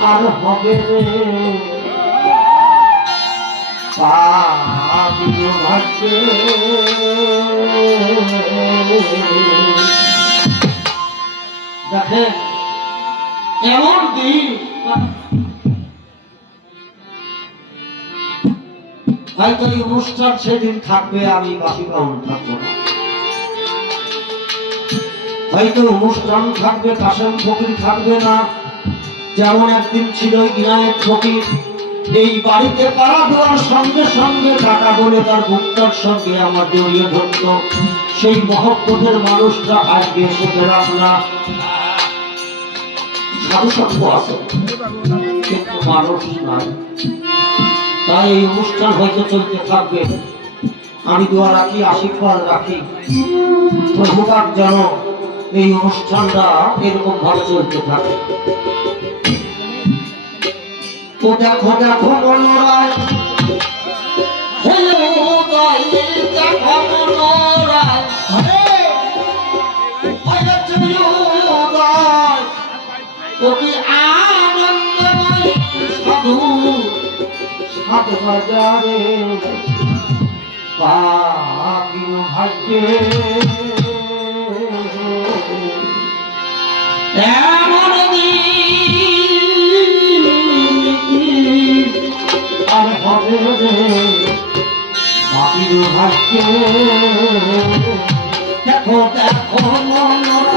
আর হবে দেখেন, এমন দিন। হয়তো এই অনুষ্ঠান সেদিন থাকবে, আমি বাসি পালন থাকব না। হয়তো অনুষ্ঠান থাকবে, কাশেম ফকির থাকবে না। যেমন একদিন ছিল ইনায়েত ফকির, এই বাড়িতে পাড়া দেওয়ার সঙ্গে সঙ্গে টাকা বলে তার ভুক্তার সঙ্গে আমার জড়িয়ে ধরত সেই মহব্বতের মানুষটা আজকে এসে পেলাম না। তাই এই অনুষ্ঠান হয়তো চলতে থাকবে। আমি দোয়া রাখি, আশীর্বাদ রাখি। যেন এই অনুষ্ঠানটা এরকম ভাবে চলতে থাকে। দেখো দেখো মনোরায় দেখো মনোরায়। অতি আনন্দময় সাধু সাত বাজারে পাখির ভাগ্যে দেখো দেখো Manora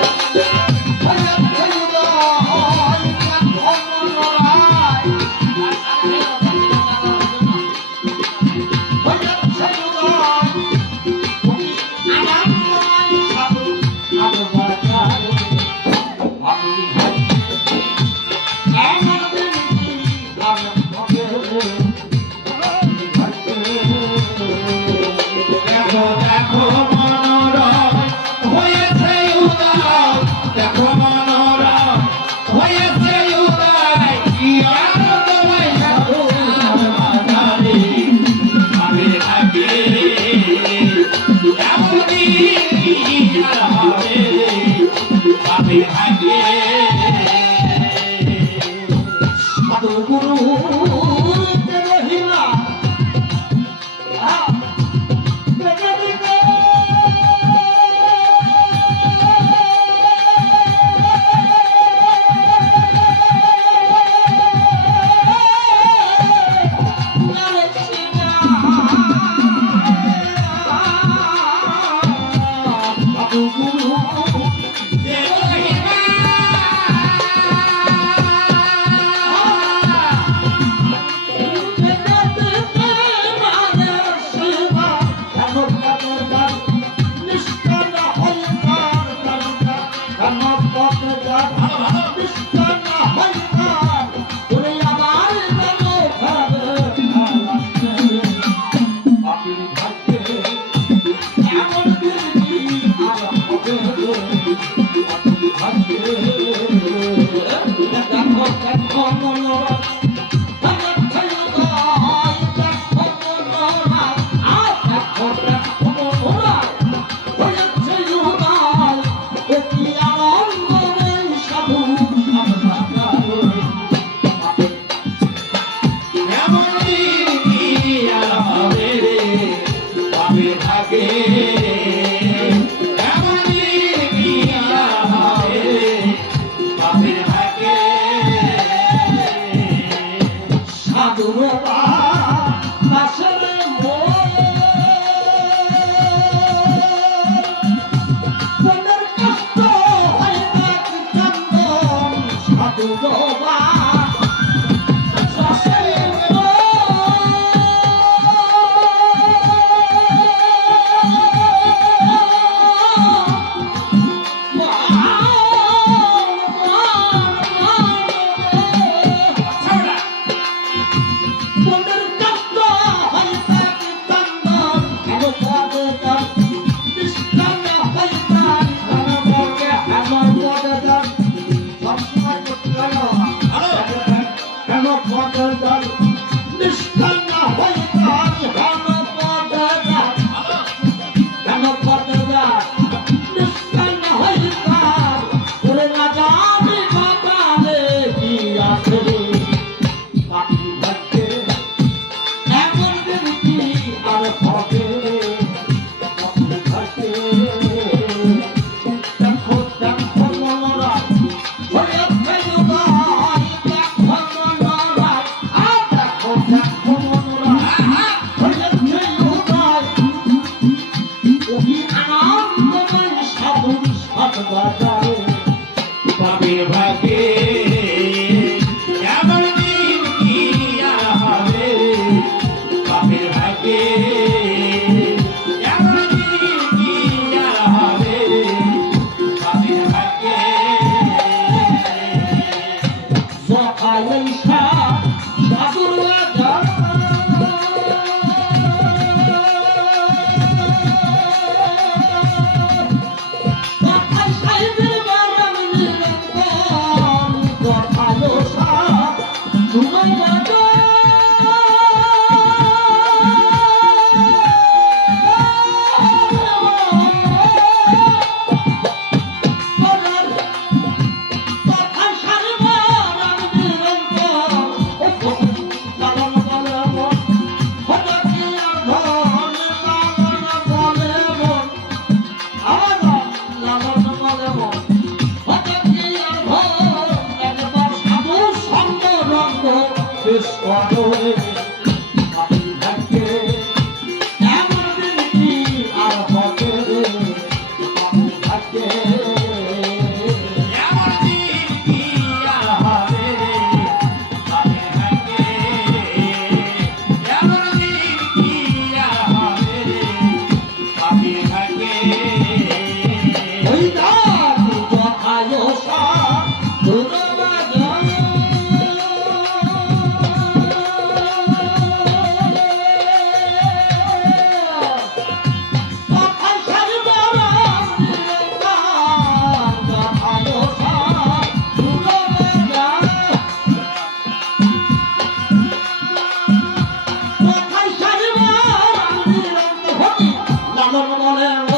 Come on, the man is stopping, stopping, stopping. বেশ করে লালন বলে